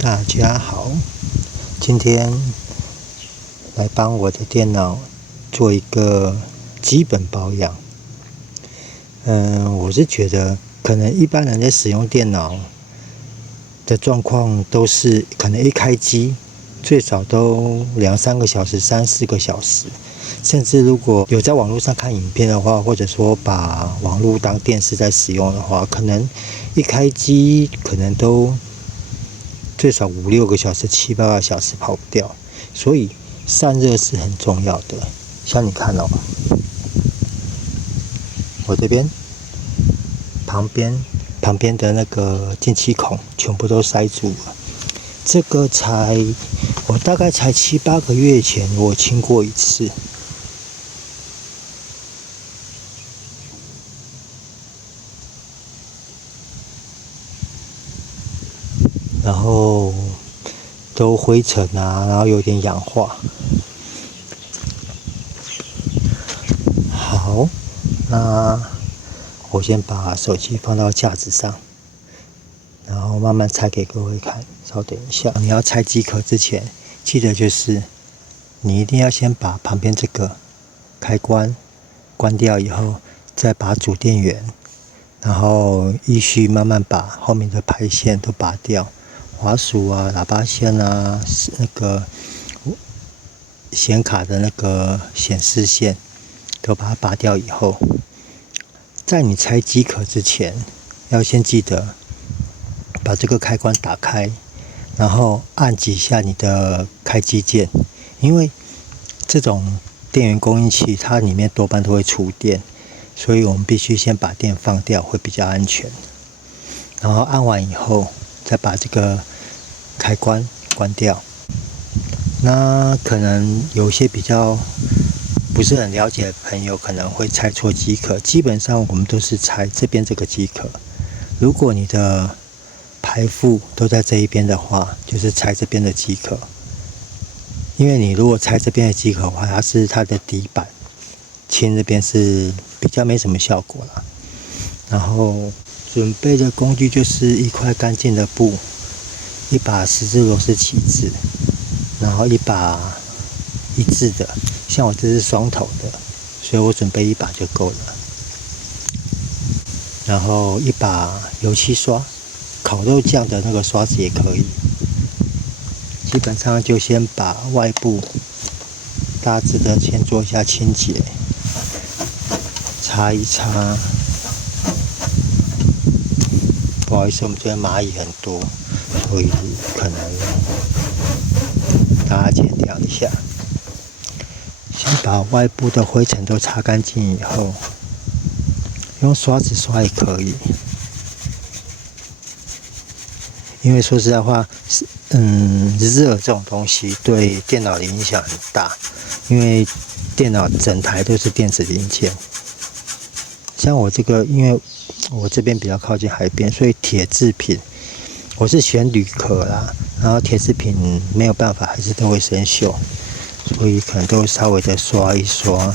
大家好，今天来帮我的电脑做一个基本保养。我是觉得可能一般人在使用电脑的状况都是可能一开机最少都2-3个小时、3-4个小时，甚至如果有在网络上看影片的话，或者说把网络当电视在使用的话，可能一开机可能都最少5-6个小时、7-8个小时跑不掉，所以散热是很重要的。像你看哦，我这边旁边的那个进气孔全部都塞住了。这个我大概才7-8个月前我清过一次，然后都灰尘啊，然后有点氧化。好，那我先把手机放到架子上，然后慢慢拆给各位看。稍等一下，你要拆机壳之前，记得就是你一定要先把旁边这个开关关掉以后，再把主电源，然后依序慢慢把后面的排线都拔掉，滑鼠啊、喇叭线啊、那个显卡的那个显示线都把它拔掉以后，在你拆机壳之前，要先记得把这个开关打开，然后按几下你的开机键，因为这种电源供应器它里面多半都会储电，所以我们必须先把电放掉，会比较安全。然后按完以后，再把这个开关关掉。那可能有些比较不是很了解的朋友可能会拆错机壳，基本上我们都是拆这边这个机壳。如果你的排副都在这一边的话，就是拆这边的机壳。因为你如果拆这边的机壳的话，它是它的底板，清这边是比较没什么效果啦。然后准备的工具就是一块干净的布，一把十字螺丝起子，然后一把一致的，像我这是双头的，所以我准备一把就够了。然后一把油漆刷，烤肉酱的那个刷子也可以。基本上就先把外部大致的先做一下清洁，擦一擦。不好意思，我们这边蚂蚁很多，所以可能大家见谅一下。先把外部的灰尘都擦干净以后，用刷子刷也可以。因为说实在话，热这种东西对电脑的影响很大，因为电脑整台都是电子零件。像我这个，因为我这边比较靠近海边，所以铁制品我是选铝壳啦，然后铁制品没有办法，还是都会生锈，所以可能都稍微的刷一刷。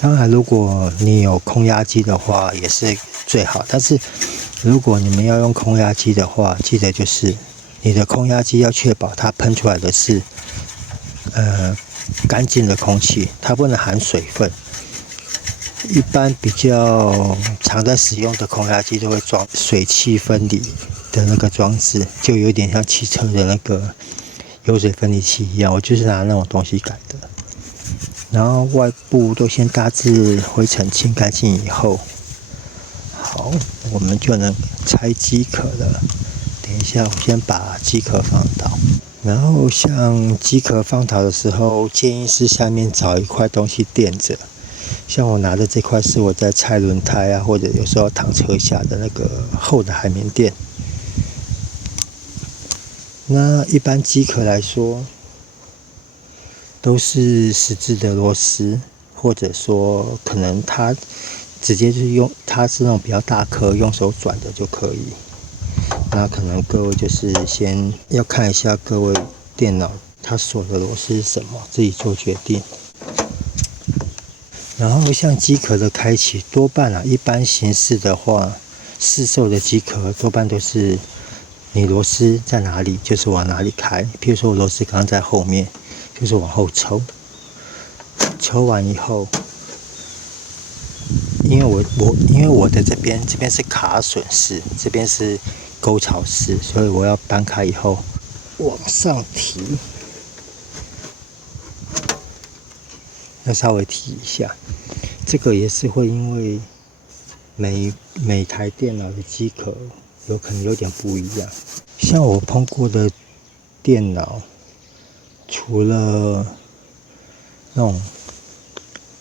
当然，如果你有空压机的话，也是最好。但是如果你们要用空压机的话，记得就是你的空压机要确保它喷出来的是干净的空气，它不能含水分。一般比较常在使用的空压机都会装水汽分离的那个装置，就有点像汽车的那个油水分离器一样，我就是拿那种东西改的。然后外部都先大致灰尘清干净以后，好，我们就能拆机壳了。等一下，我先把机壳放倒。然后像机壳放倒的时候，建议是下面找一块东西垫着。像我拿的这块是我在拆轮胎啊，或者有时候躺车下的那个厚的海绵垫。那一般机壳来说，都是十字的螺丝，或者说可能它直接就是用它是那种比较大颗，用手转的就可以。那可能各位就是先要看一下各位电脑它锁的螺丝是什么，自己做决定。然后像机壳的开启，多半一般形式的话，市售的机壳多半都是你螺丝在哪里，就是往哪里开。譬如说我螺丝刚在后面，就是往后抽，抽完以后，因为我的这边是卡榫式，这边是沟槽式，所以我要搬开以后往上提，要稍微提一下。这个也是会因为每台电脑的机壳有可能有点不一样。像我碰过的电脑，除了那种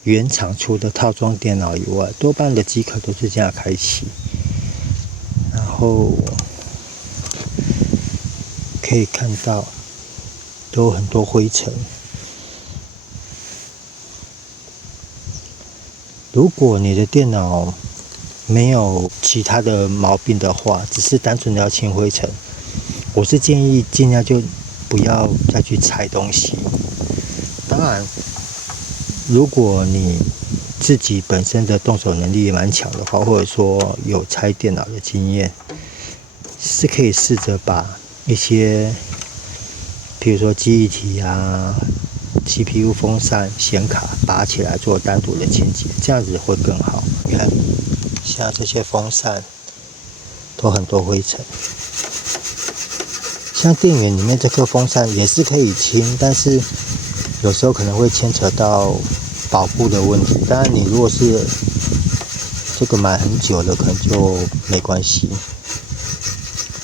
原厂出的套装电脑以外，多半的机壳都是这样开启，然后可以看到都有很多灰尘。如果你的电脑没有其他的毛病的话，只是单纯的要清灰尘，我是建议尽量就不要再去拆东西。当然，如果你自己本身的动手能力也蛮强的话，或者说有拆电脑的经验，是可以试着把一些，比如说记忆体啊、CPU 风扇、显卡拔起来做单独的清洁，这样子会更好。你看，像这些风扇都很多灰尘，像电源里面这颗风扇也是可以清，但是有时候可能会牵扯到保护的问题。当然，你如果是这个买很久的，可能就没关系。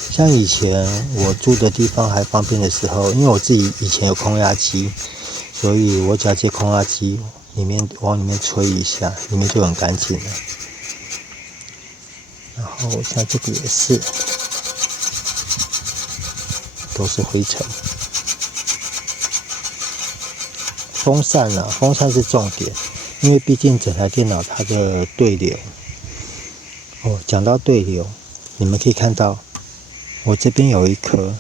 像以前我住的地方还方便的时候，因为我自己以前有空压机，所以我只要接空压机，往里面吹一下，里面就很干净了。然后像这个也是，都是灰尘。风扇啊，风扇是重点，因为毕竟整台电脑它的对流。讲到对流，你们可以看到，我这边有一颗，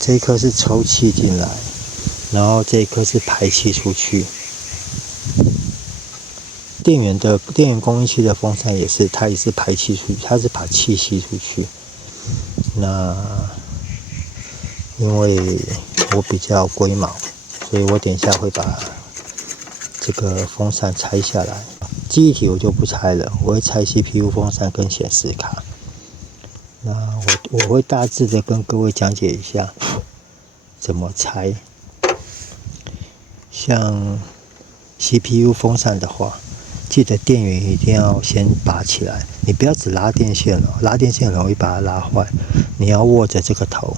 这一颗是抽气进来，然后这一颗是排气出去。电源供应器的风扇也是，它也是排气出去，它是把气吸出去。那因为我比较龟毛，所以我等一下会把这个风扇拆下来。记忆体我就不拆了，我会拆 CPU 风扇跟显示卡。那我会大致的跟各位讲解一下怎么拆。像 CPU 风扇的话，记得电源一定要先拔起来，你不要只拉电线哦，拉电线容易把它拉坏。你要握着这个头，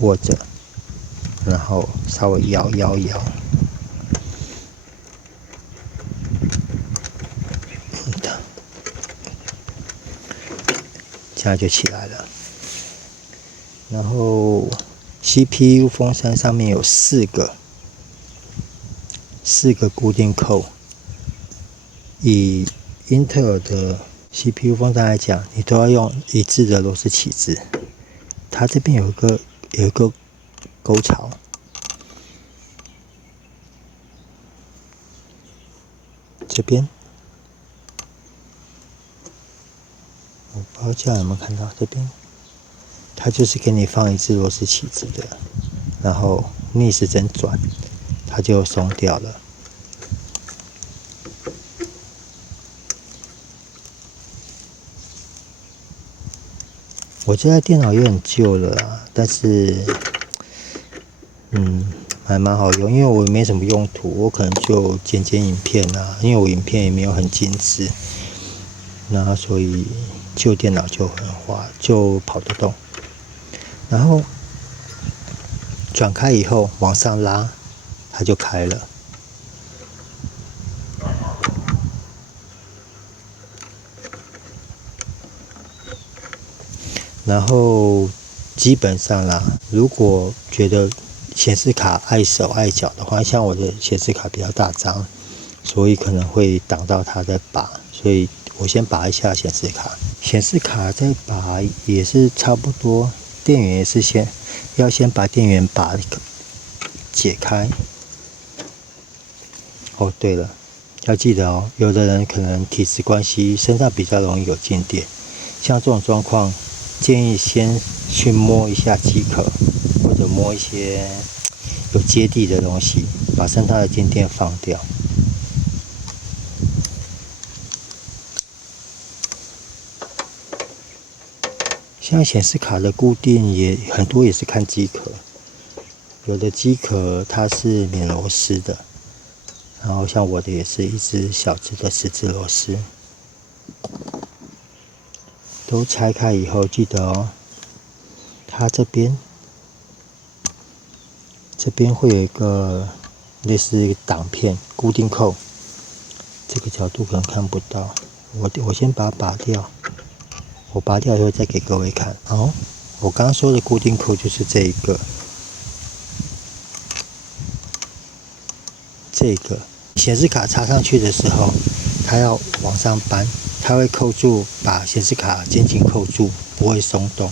握着，然后稍微摇，这样就起来了。然后 CPU 风扇上面有四个固定扣。以英特尔的 CPU 风扇来讲，你都要用一致的螺丝起子。它这边有一个沟槽，这边我不知道这样有没有看到，这边它就是给你放一支螺丝起子的，然后逆时针转，它就松掉了。我这台电脑也很旧了啦，但是还蛮好用，因为我也没什么用途，我可能就剪影片啊，因为我影片也没有很精致，那所以旧电脑就很滑，就跑得动。然后转开以后往上拉，它就开了。然后基本上啦，如果觉得显示卡碍手碍脚的话，像我的显示卡比较大张，所以可能会挡到它的把，所以我先拔一下显示卡。显示卡再拔也是差不多，电源也是要先把电源拔解开。哦，对了，要记得哦，有的人可能体质关系，身上比较容易有静电。像这种状况，建议先去摸一下机壳，或者摸一些有接地的东西，把升它的静电放掉。像显示卡的固定也很多，也是看机壳。有的机壳它是免螺丝的，然后像我的也是一只小只的10字螺丝。都拆开以后，记得哦，它这边会有一个类似一个挡片固定扣，这个角度可能看不到，我先把它拔掉，我拔掉以后再给各位看。好，我刚刚说的固定扣就是这一个，显示卡插上去的时候，它要往上扳，它会扣住，把显示卡紧紧扣住，不会松动。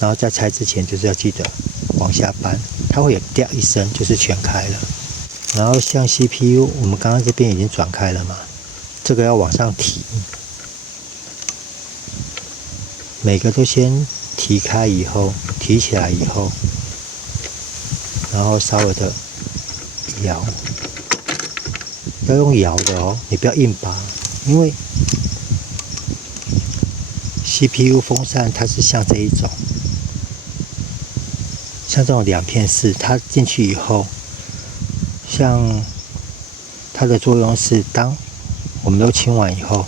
然后在拆之前就是要记得往下扳，它会有掉一声，就是全开了。然后像 CPU， 我们刚刚这边已经转开了嘛，这个要往上提，每个都先提开以后，提起来以后，然后稍微的摇，要用摇的哦，你不要硬拔，因为 CPU 风扇它是像这一种，像这种2片式，它进去以后，像它的作用是，当我们都清完以后，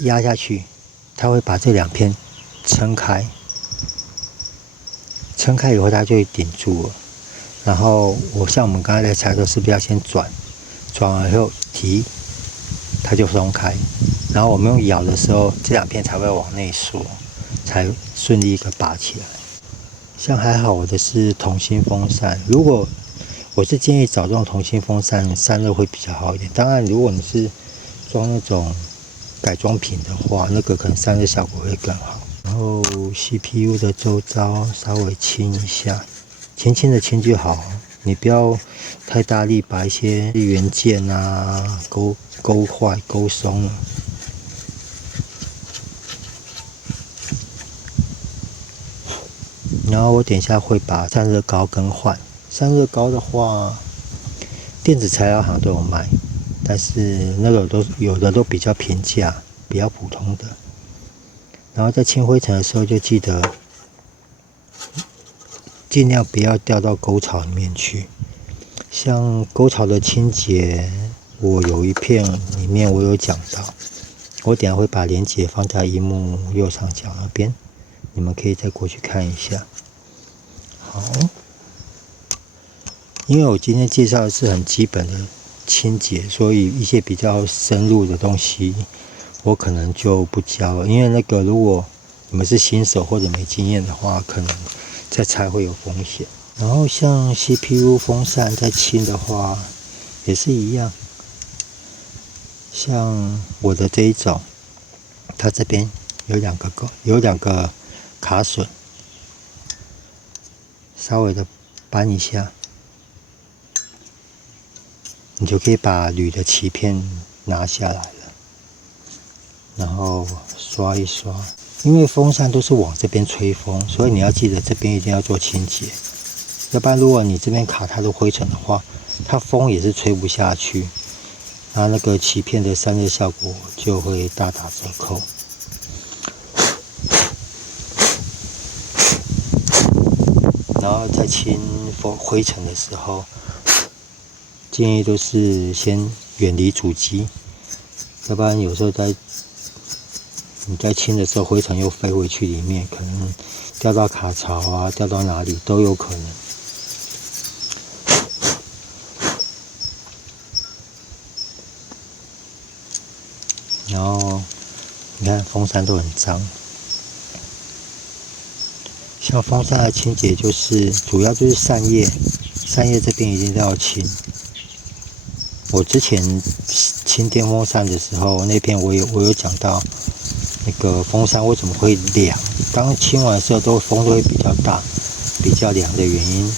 压下去，它会把这2片撑开，撑开以后它就会顶住了。然后像我们刚才在拆的时候，是不是要先转完以后提，它就松开。然后我们用咬的时候，这2片才会往内缩，才顺利的拔起来。像还好我的是同心风扇，如果我是建议找这种同心风扇，散热会比较好一点。当然，如果你是装那种改装品的话，那个可能散热效果会更好。然后 CPU 的周遭稍微清一下，轻轻的清就好，你不要太大力，把一些元件啊勾坏、勾松了。然后我等一下会把散热膏更换。散热膏的话，电子材料行都有卖，但是那个有的都比较平价，比较普通的。然后在清灰尘的时候，就记得尽量不要掉到沟槽里面去。像沟槽的清洁，我有一片里面我有讲到，我等一下会把链接放在萤幕右上角那边，你们可以再过去看一下。好，因为我今天介绍的是很基本的清洁，所以一些比较深入的东西我可能就不教了。因为那个如果你们是新手或者没经验的话，可能再拆会有风险。然后像 CPU 风扇在清的话也是一样，像我的这一种，它这边有两个卡榫，稍微的扳一下，你就可以把铝的鳍片拿下来了，然后刷一刷。因为风扇都是往这边吹风，所以你要记得这边一定要做清洁，要不然如果你这边卡太多灰尘的话，它风也是吹不下去，那个鳍片的散热效果就会大打折扣。然后在清灰尘的时候，建议都是先远离主机，要不然有时候你在清的时候，灰尘又飞回去里面，可能掉到卡槽啊，掉到哪里都有可能。然后你看风扇都很脏，像风扇的清洁主要就是扇叶这边一定要清。我之前清电风扇的时候，那篇我有讲到那个风扇为什么会凉，刚清完的时候风都会比较大、比较凉的原因，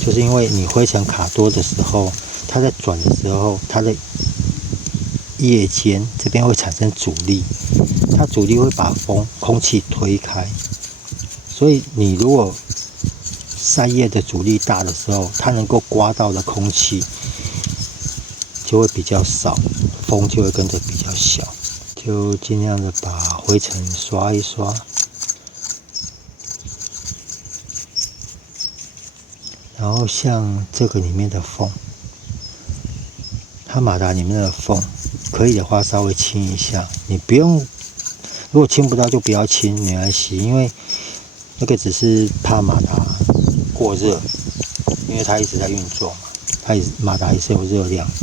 就是因为你灰尘卡多的时候，它在转的时候，它的叶尖这边会产生阻力，它阻力会把空气推开，所以你如果扇叶的阻力大的时候，它能够刮到的空气就会比较少，风就会跟着比较小，就尽量的把灰尘刷一刷。然后像这个里面的缝，它马达里面的缝，可以的话稍微清一下。你不用，如果清不到就不要清，没关系，因为那个只是怕马达过热，因为它一直在运作嘛，马达也是有热量的，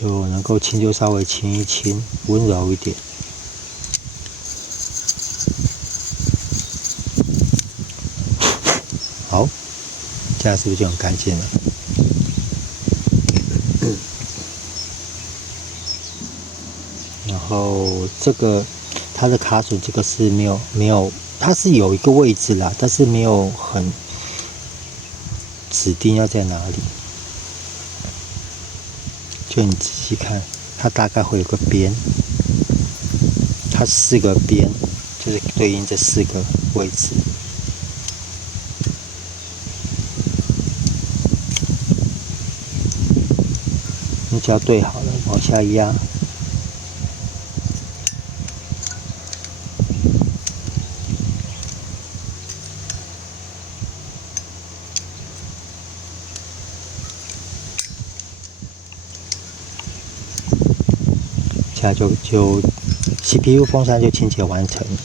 就能够清就稍微清一清，温柔一点。好。这样是不是就很干净了？然后这个它的卡榫这个是没有，它是有一个位置啦，但是没有很指定要在哪里。就你仔细看，它大概会有个边，它4个边就是对应这4个位置。你只要对好了，往下压，这样就 CPU 风扇就清洁完成了。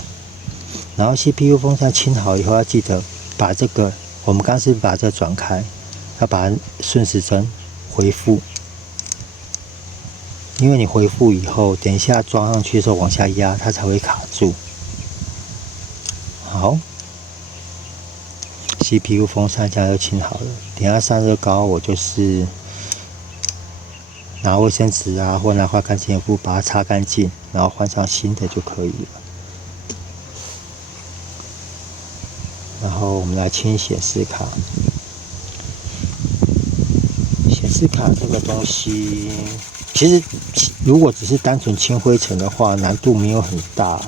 然后 CPU 风扇清好以后，要记得把这个，我们刚是把这转开，要把顺时针回复。因为你回复以后，等一下装上去的时候往下压，它才会卡住。好 ，CPU 风扇这样就清好了。等一下散热膏，我就是拿卫生纸啊，或拿化干净布把它擦干净，然后换上新的就可以了。然后我们来清显示卡。显示卡这个东西，其实如果只是单纯清灰尘的话，难度没有很大。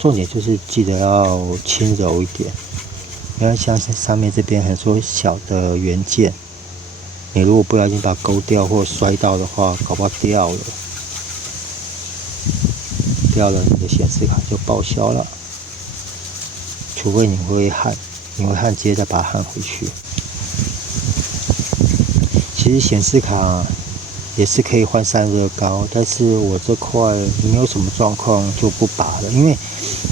重点就是记得要轻柔一点，因为像上面这边很多小的元件，你如果不小心把它勾掉或摔到的话，搞不好掉了，你的显示卡就报销了。除非你会焊，直接再把它焊回去。其实显示卡也是可以换散热膏，但是我这块没有什么状况就不拔了，因为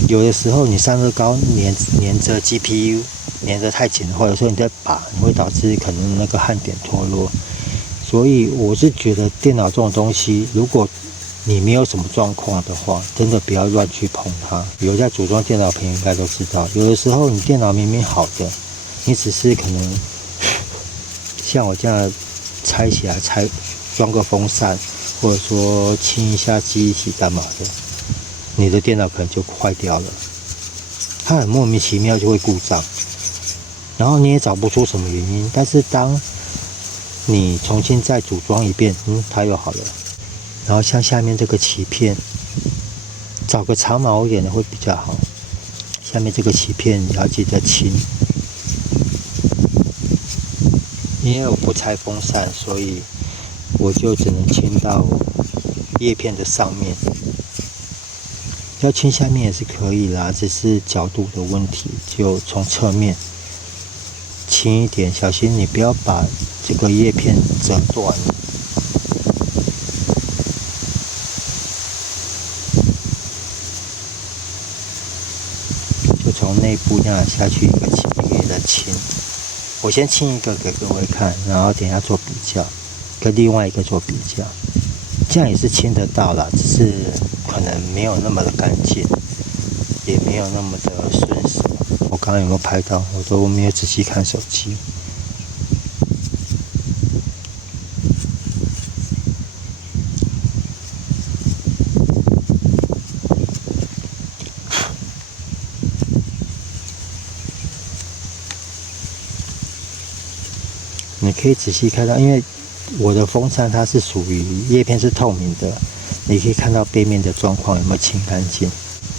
有的时候你散热膏粘着 GPU 粘得太紧的话，有时候你在拔，你会导致可能那个焊点脱落。所以我是觉得电脑这种东西，如果你没有什么状况的话，真的不要乱去碰它。有在组装电脑朋友应该都知道，有的时候你电脑明明好的，你只是可能像我这样拆起来装个风扇，或者说清一下记忆体干嘛的，你的电脑可能就坏掉了。它很莫名其妙就会故障，然后你也找不出什么原因。但是当你重新再组装一遍，它又好了。然后像下面这个鳍片，找个长毛一点的会比较好。下面这个鳍片也要记得清。因为我不拆风扇，所以我就只能清到叶片的上面。要清下面也是可以啦，只是角度的问题，就从侧面轻一点，小心你不要把这个叶片折断了。就从内部这样下去一个的清。我先清一个给各位看，然后等一下做比较，跟另外一个做比较，这样也是清得到啦，只是可能没有那么的干净，也没有那么的顺手。我刚刚有没有拍到？我都没有仔细看手机。你可以仔细看到，因为我的风扇它是属于叶片是透明的，你可以看到背面的状况有没有清干净。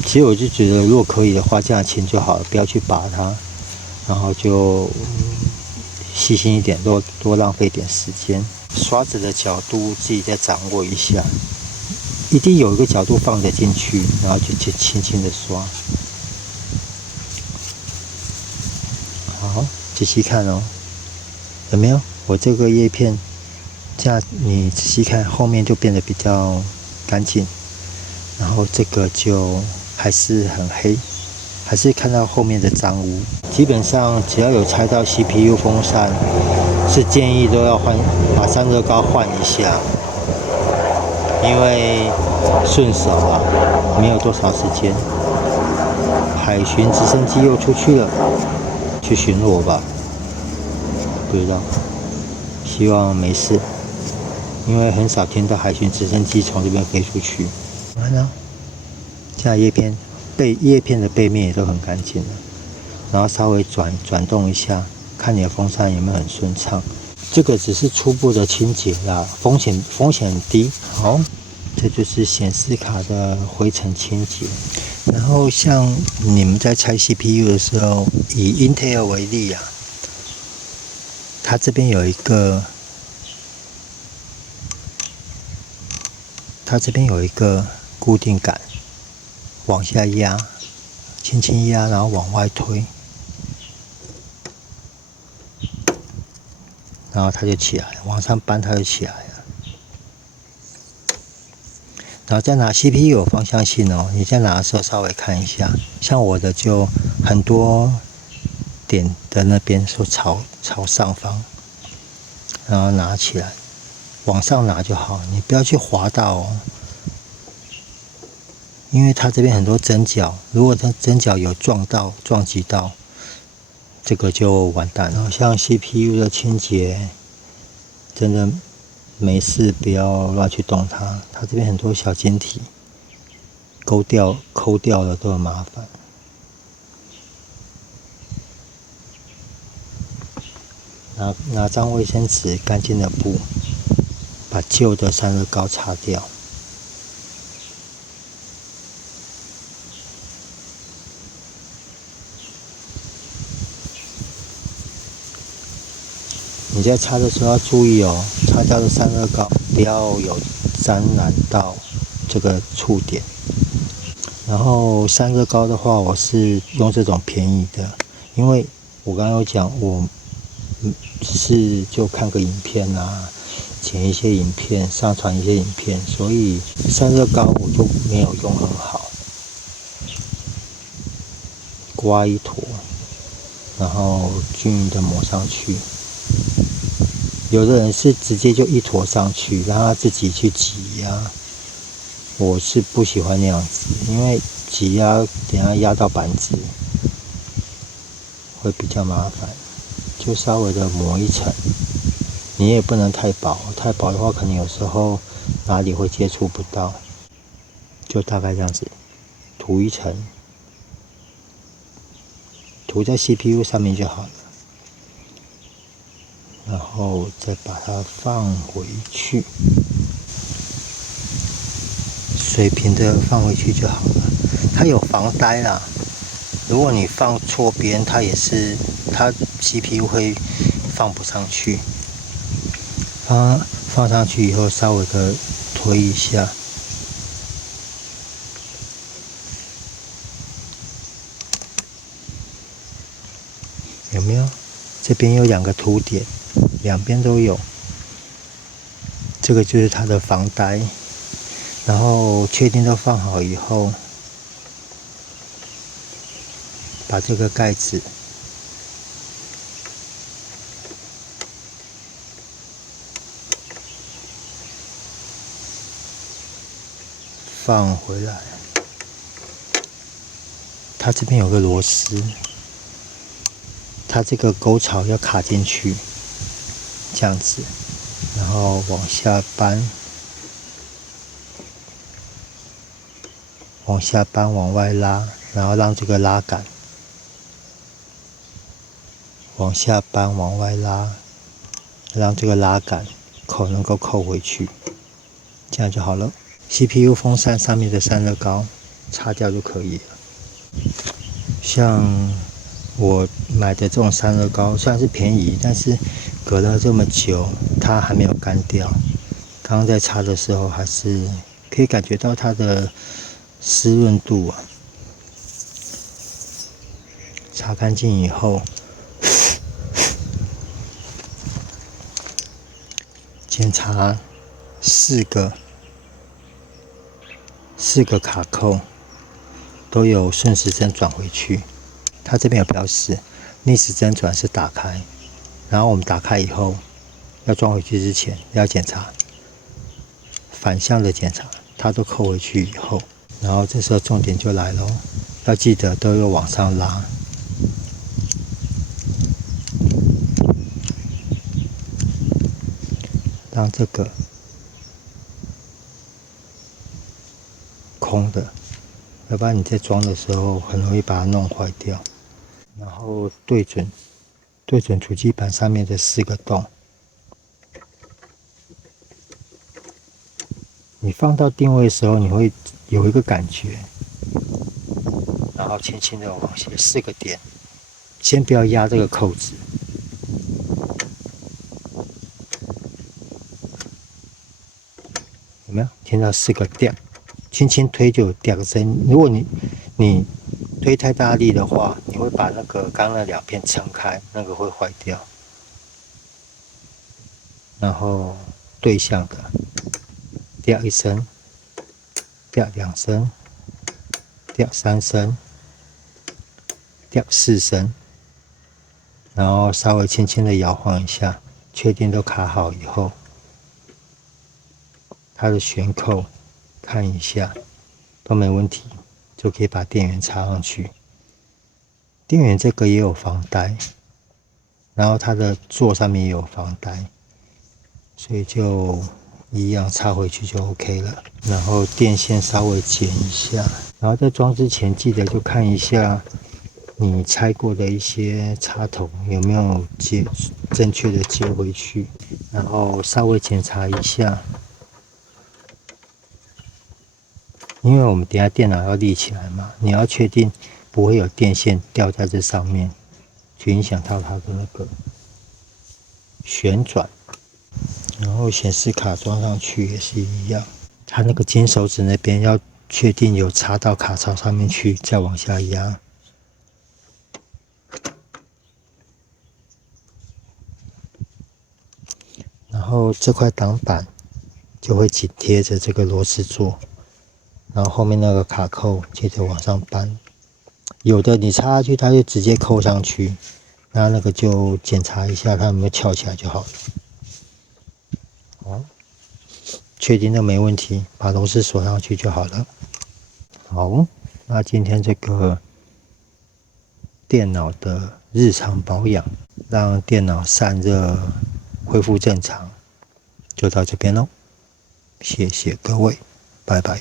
其实我就觉得，如果可以的话，这样清就好了，不要去拔它，然后就细心一点，多浪费点时间。刷子的角度自己再掌握一下，一定有一个角度放得进去，然后就轻轻的刷。好，仔细看哦，有没有？我这个叶片，这样你仔细看，后面就变得比较干净，然后这个就还是很黑，还是看到后面的脏污。基本上只要有拆到 CPU 风扇，是建议都要把散热膏换一下，因为顺手啊，没有多少时间。海巡直升机又出去了，去巡逻吧，不知道，希望没事，因为很少听到海巡直升机从这边飞出去。完了，这样叶片的背面也都很干净了，然后稍微转动一下，看你的风扇有没有很顺畅。这个只是初步的清洁啦，风险很低。好，这就是显示卡的灰尘清洁。然后像你们在拆 CPU 的时候，以 Intel 为例啊，它这边有一个固定杆，往下压，轻轻压，然后往外推，然后它就起来了，往上搬它就起来了。然后再拿 CPU 有方向性哦，你在拿的时候稍微看一下，像我的就很多点的那边说朝上方，然后拿起来，往上拿就好，你不要去滑到哦，因为它这边很多针脚，如果它针脚有撞击到，这个就完蛋了。像 CPU 的清洁，真的没事不要乱去动它，它这边很多小晶体，抠掉了都很麻烦。拿张卫生纸，干净的布，把旧的散热膏擦掉。你在擦的时候要注意哦，擦掉的散热膏不要有沾染到这个触点。然后散热膏的话，我是用这种便宜的，因为我刚刚有讲，我是就看个影片啊，剪一些影片，上传一些影片，所以散热膏我就没有用很好。刮一坨，然后均匀的抹上去。有的人是直接就一坨上去，让他自己去挤压。我是不喜欢那样子，因为挤压等下压到板子会比较麻烦，就稍微的抹一层。你也不能太薄，太薄的话可能有时候哪里会接触不到，就大概这样子，涂一层，涂在 CPU 上面就好了。然后再把它放回去，水平的放回去就好了。它有防呆啦，如果你放错边，它 CPU 会放不上去。放上去以后，稍微的推一下，有没有？这边有2个凸点。两边都有，这个就是它的防呆。然后确定都放好以后，把这个盖子放回来。它这边有个螺丝，它这个沟槽要卡进去，这样子，然后往下扳，往外拉，然后让这个拉杆往下扳，往外拉，让这个拉杆能够扣回去，这样就好了。CPU 风扇上面的散热膏擦掉就可以了。像我买的这种散热膏虽然是便宜，但是隔了这么久，它还没有干掉。刚刚在擦的时候，还是可以感觉到它的湿润度啊。擦干净以后，检查四个卡扣都有顺时针转回去。它这边有标示，逆时针转是打开，然后我们打开以后要装回去之前要检查反向的检查，它都扣回去以后，然后这时候重点就来咯，要记得都有往上拉。让这个空的，要不然你在装的时候很容易把它弄坏掉。然后对准主机板上面的4个洞，你放到定位的时候，你会有一个感觉，然后轻轻的往下4个点，先不要压这个扣子。有没有听到4个掉？轻轻推就有掉个声音。如果你推太大力的话，你会把那个刚那2片撑开，那个会坏掉。然后对向的，掉1声，掉2声，掉3声，掉4声，然后稍微轻轻的摇晃一下，确定都卡好以后，它的旋扣看一下都没问题，就可以把电源插上去。电源这个也有防呆，然后它的座上面也有防呆，所以就一样插回去就 OK 了。然后电线稍微剪一下，然后在装之前记得就看一下你拆过的一些插头有没有正确的接回去，然后稍微检查一下，因为我们等一下电脑要立起来嘛，你要确定不会有电线掉在这上面，去影响到它的那个旋转。然后显示卡装上去也是一样，它那个金手指那边要确定有插到卡槽上面去，再往下压。然后这块挡板就会紧贴着这个螺丝座，然后后面那个卡扣接着往上扳。有的你插下去，它就直接扣上去，那个就检查一下它有没有翘起来就好了。好，确定都没问题，把螺丝锁上去就好了。好，那今天这个电脑的日常保养，让电脑散热恢复正常，就到这边咯。谢谢各位，拜拜。